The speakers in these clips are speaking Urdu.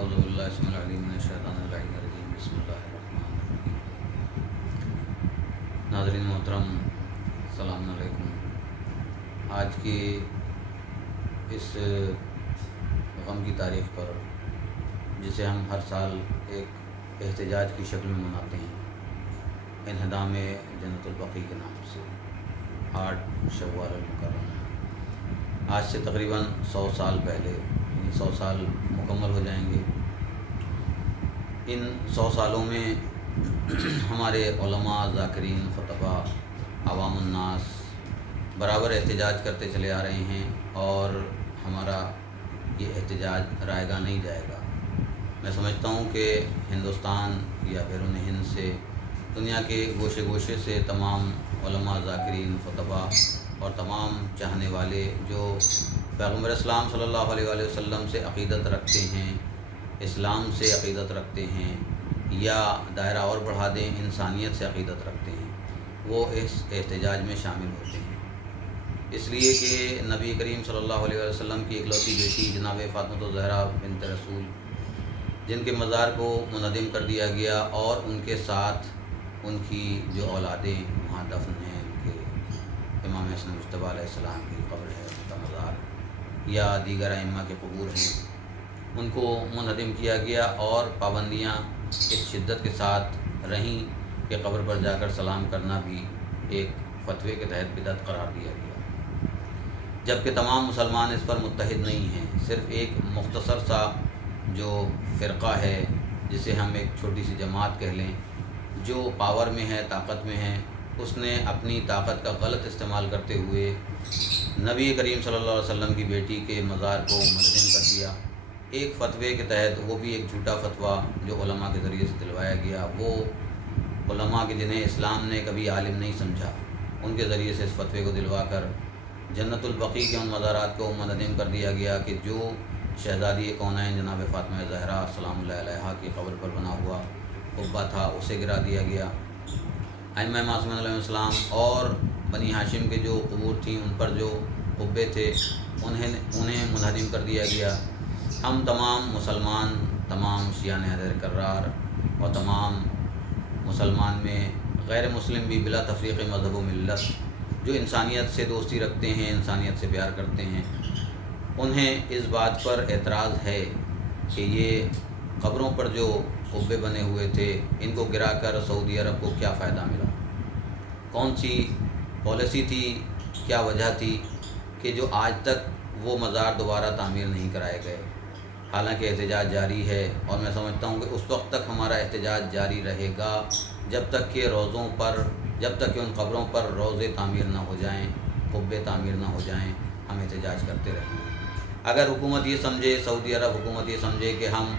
اعوذ باللہ السمیع العلیم من الشیطان اللعین الرجیم بسم اللہ الرحمن الرحیم۔ ناظرین محترم، السلام علیکم۔ آج کی اس غم کی تاریخ پر، جسے ہم ہر سال ایک احتجاج کی شکل میں مناتے ہیں، انہدام جنت البقیع کے نام سے 8 شوال المکرم، آج سے تقریباً 100 سال پہلے، 100 سال مکمل ہو جائیں گے۔ ان 100 سالوں میں ہمارے علماء، ذاکرین، خطباء، عوام الناس برابر احتجاج کرتے چلے آ رہے ہیں، اور ہمارا یہ احتجاج رائے گاہ نہیں جائے گا۔ میں سمجھتا ہوں کہ ہندوستان یا بیرون ہند سے، دنیا کے گوشے گوشے سے تمام علماء، ذاکرین، خطباء اور تمام چاہنے والے جو پیغمبر اسلام صلی اللہ علیہ وآلہ وسلم سے عقیدت رکھتے ہیں، اسلام سے عقیدت رکھتے ہیں، یا دائرہ اور بڑھا دیں انسانیت سے عقیدت رکھتے ہیں، وہ اس احتجاج میں شامل ہوتے ہیں۔ اس لیے کہ نبی کریم صلی اللہ علیہ وسلم کی اکلوتی بیٹی جناب فاطمۃ الزہرا بنت رسول، جن کے مزار کو منہدم کر دیا گیا، اور ان کے ساتھ ان کی جو اولادیں وہاں دفن ہیں، ان کے امام حسن مجتبیٰ علیہ السلام کی قبر ہے، ان کا مزار، یا دیگر ائمہ کے قبور ہیں، ان کو منہدم کیا گیا، اور پابندیاں اس شدت کے ساتھ رہیں کہ قبر پر جا کر سلام کرنا بھی ایک فتوے کے تحت بدعت قرار دیا گیا، جبکہ تمام مسلمان اس پر متحد نہیں ہیں۔ صرف ایک مختصر سا جو فرقہ ہے، جسے ہم ایک چھوٹی سی جماعت کہہ لیں، جو پاور میں ہے، طاقت میں ہے، اس نے اپنی طاقت کا غلط استعمال کرتے ہوئے نبی کریم صلی اللہ علیہ وسلم کی بیٹی کے مزار کو منہدم کر دیا، ایک فتوے کے تحت، وہ بھی ایک جھوٹا فتویٰ جو علماء کے ذریعے سے دلوایا گیا۔ وہ علماء کے جنہیں اسلام نے کبھی عالم نہیں سمجھا، ان کے ذریعے سے اس فتوے کو دلوا کر جنت البقیع کے ان مزارات کو منہدم کر دیا گیا کہ جو شہزادی کونین جناب فاطمہ زہرا سلام اللہ علیہا کی قبر پر بنا ہوا قبہ تھا، اسے گرا دیا گیا۔ ائمہ معصومین علیہ السلام اور بنی ہاشم کے جو قبور تھیں، ان پر جو قبے تھے، انہیں منہدم کر دیا گیا۔ ہم تمام مسلمان، تمام شیعان حیدر کرار اور تمام مسلمان میں غیر مسلم بھی بلا تفریق مذہب و ملت، جو انسانیت سے دوستی رکھتے ہیں، انسانیت سے پیار کرتے ہیں، انہیں اس بات پر اعتراض ہے کہ یہ قبروں پر جو قبے بنے ہوئے تھے، ان کو گرا کر سعودی عرب کو کیا فائدہ ملا، کون سی پالیسی تھی، کیا وجہ تھی کہ جو آج تک وہ مزار دوبارہ تعمیر نہیں کرائے گئے۔ حالانکہ احتجاج جاری ہے، اور میں سمجھتا ہوں کہ اس وقت تک ہمارا احتجاج جاری رہے گا جب تک کہ ان قبروں پر روضے تعمیر نہ ہو جائیں، قبے تعمیر نہ ہو جائیں، ہم احتجاج کرتے رہیں گے۔ اگر حکومت یہ سمجھے، سعودی عرب حکومت یہ سمجھے کہ ہم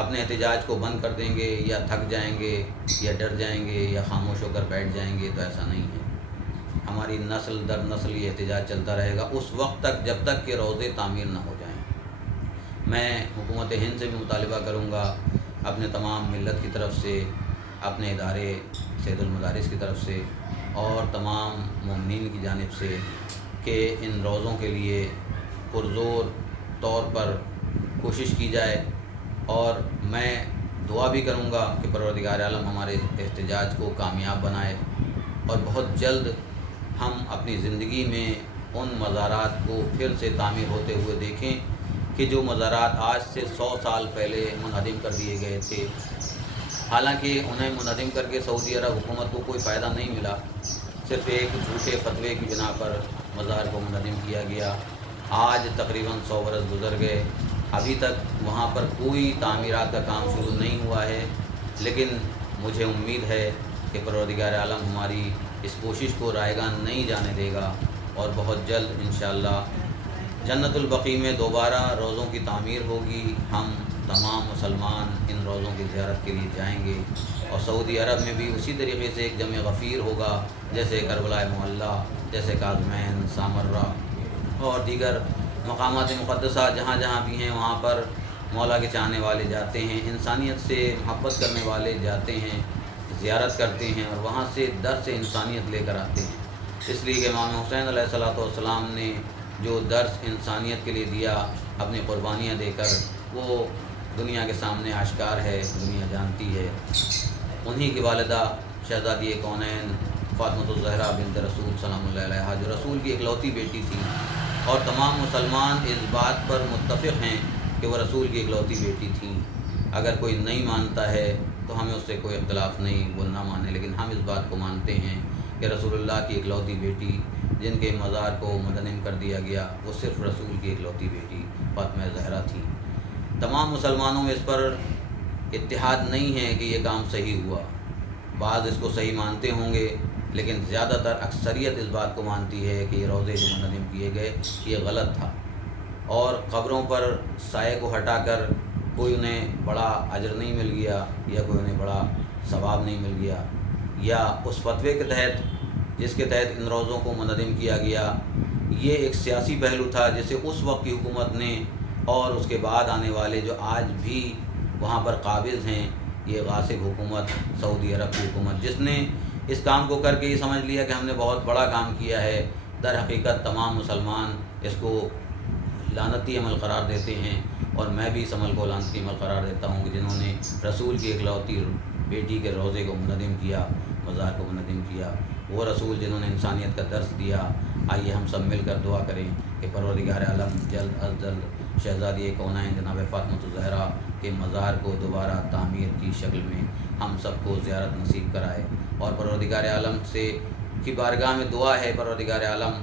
اپنے احتجاج کو بند کر دیں گے، یا تھک جائیں گے، یا ڈر جائیں گے، یا خاموش ہو کر بیٹھ جائیں گے، تو ایسا نہیں ہے۔ ہماری نسل در نسل یہ احتجاج چلتا رہے گا اس وقت تک جب تک کہ روضے تعمیر نہ ہو جائیں۔ میں حکومت ہند سے بھی مطالبہ کروں گا، اپنے تمام ملت کی طرف سے، اپنے ادارے سید المدارس کی طرف سے، اور تمام مومنین کی جانب سے، کہ ان روضوں کے لیے پرزور طور پر کوشش کی جائے۔ اور میں دعا بھی کروں گا کہ پروردگار عالم ہمارے احتجاج کو کامیاب بنائے، اور بہت جلد ہم اپنی زندگی میں ان مزارات کو پھر سے تعمیر ہوتے ہوئے دیکھیں کہ جو مزارات آج سے 100 سال پہلے منہدم کر دیے گئے تھے۔ حالانکہ انہیں منہدم کر کے سعودی عرب حکومت کو کوئی فائدہ نہیں ملا، صرف ایک جھوٹے فتوے کی بنا پر مزار کو منہدم کیا گیا۔ آج تقریباً 100 برس گزر گئے، ابھی تک وہاں پر کوئی تعمیرات کا کام شروع نہیں ہوا ہے، لیکن مجھے امید ہے کہ پروردگار عالم ہماری اس کوشش کو رائے گاہ نہیں جانے دے گا، اور بہت جلد انشاءاللہ جنت البقیع میں دوبارہ روضوں کی تعمیر ہوگی۔ ہم تمام مسلمان ان روضوں کی زیارت کے لیے جائیں گے، اور سعودی عرب میں بھی اسی طریقے سے ایک جمع غفیر ہوگا، جیسے کربلا معلیٰ، جیسے کاظمین، سامرہ اور دیگر مقامات مقدسہ جہاں جہاں بھی ہیں، وہاں پر مولا کے چاہنے والے جاتے ہیں، انسانیت سے محبت کرنے والے جاتے ہیں، زیارت کرتے ہیں، اور وہاں سے درس انسانیت لے کر آتے ہیں۔ اس لیے کہ امام حسین علیہ السلام نے جو درس انسانیت کے لیے دیا، اپنی قربانیاں دے کر، وہ دنیا کے سامنے آشکار ہے، دنیا جانتی ہے۔ انہی کی والدہ شہزادی کونین فاطمۃ الزہرا بنت رسول سلام اللہ علیہا، جو رسول کی اکلوتی بیٹی تھی، اور تمام مسلمان اس بات پر متفق ہیں کہ وہ رسول کی اکلوتی بیٹی تھیں۔ اگر کوئی نہیں مانتا ہے تو ہمیں اس سے کوئی اختلاف نہیں، وہ نہ مانے، لیکن ہم اس بات کو مانتے ہیں کہ رسول اللہ کی اکلوتی بیٹی جن کے مزار کو مدنم کر دیا گیا، وہ صرف رسول کی اکلوتی بیٹی فاطمہ زہرا تھی۔ تمام مسلمانوں میں اس پر اتحاد نہیں ہے کہ یہ کام صحیح ہوا، بعض اس کو صحیح مانتے ہوں گے، لیکن زیادہ تر اکثریت اس بات کو مانتی ہے کہ یہ روضے جو منہدم کیے گئے یہ غلط تھا، اور قبروں پر سائے کو ہٹا کر کوئی انہیں بڑا اجر نہیں مل گیا یا کوئی انہیں بڑا ثواب نہیں مل گیا، یا اس فتوے کے تحت جس کے تحت ان روضوں کو منہدم کیا گیا، یہ ایک سیاسی پہلو تھا جسے اس وقت کی حکومت نے اور اس کے بعد آنے والے جو آج بھی وہاں پر قابض ہیں، یہ غاصب حکومت، سعودی عرب کی حکومت، جس نے اس کام کو کر کے یہ سمجھ لیا کہ ہم نے بہت بڑا کام کیا ہے۔ در حقیقت تمام مسلمان اس کو لعنتی عمل قرار دیتے ہیں، اور میں بھی اس عمل کو لعنتی عمل قرار دیتا ہوں کہ جنہوں نے رسول کی اکلوتی بیٹی کے روضے کو منہدم کیا، مزار کو منہدم کیا، وہ رسول جنہوں نے انسانیت کا درس دیا۔ آئیے ہم سب مل کر دعا کریں کہ پروردگار عالم جلد از جلد شہزادی کونین جناب فاطمۃ الزہرا کے مزار کو دوبارہ تعمیر کی شکل میں ہم سب کو زیارت نصیب کرائے، اور پروردگار عالم سے کی بارگاہ میں دعا ہے پروردگار عالم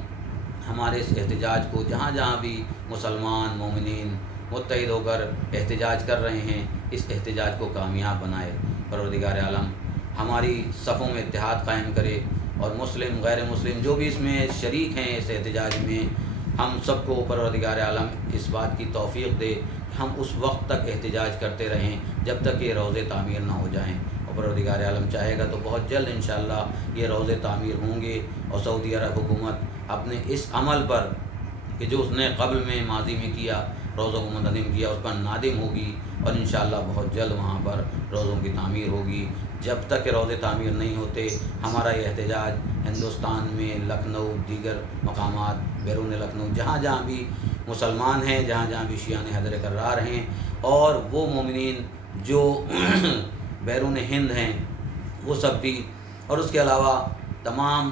ہمارے اس احتجاج کو، جہاں جہاں بھی مسلمان مومنین متحد ہو کر احتجاج کر رہے ہیں، اس احتجاج کو کامیاب بنائے۔ پروردگار عالم ہماری صفوں میں اتحاد قائم کرے، اور مسلم غیر مسلم جو بھی اس میں شریک ہیں اس احتجاج میں، ہم سب کو پروردگار عالم اس بات کی توفیق دے کہ ہم اس وقت تک احتجاج کرتے رہیں جب تک یہ روضے تعمیر نہ ہو جائیں، اور پروردگار عالم چاہے گا تو بہت جلد انشاءاللہ یہ روضے تعمیر ہوں گے، اور سعودی عرب حکومت اپنے اس عمل پر کہ جو اس نے قبل میں ماضی میں کیا، روضوں کو منہدم کیا، اس پر نادم ہوگی، اور انشاءاللہ بہت جلد وہاں پر روضوں کی تعمیر ہوگی۔ جب تک کہ روضے تعمیر نہیں ہوتے، ہمارا یہ احتجاج ہندوستان میں لکھنؤ، دیگر مقامات بیرون لکھنؤ، جہاں جہاں بھی مسلمان ہیں، جہاں جہاں بھی شیعان حیدر کرار ہیں، اور وہ مومنین جو بیرون ہند ہیں وہ سب بھی، اور اس کے علاوہ تمام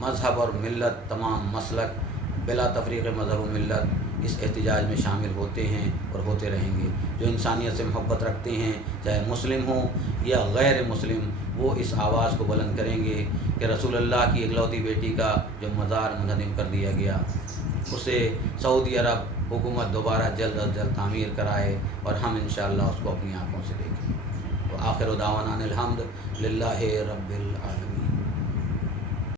مذہب اور ملت، تمام مسلک بلا تفریق مذہب و ملت اس احتجاج میں شامل ہوتے ہیں اور ہوتے رہیں گے۔ جو انسانیت سے محبت رکھتے ہیں، چاہے مسلم ہوں یا غیر مسلم، وہ اس آواز کو بلند کریں گے کہ رسول اللہ کی اکلوتی بیٹی کا جو مزار منہدم کر دیا گیا، اسے سعودی عرب حکومت دوبارہ جلد از جلد تعمیر کرائے، اور ہم انشاءاللہ اس کو اپنی آنکھوں سے دیکھیں۔ وآخر دعوانا الحمد للہ رب العالمین۔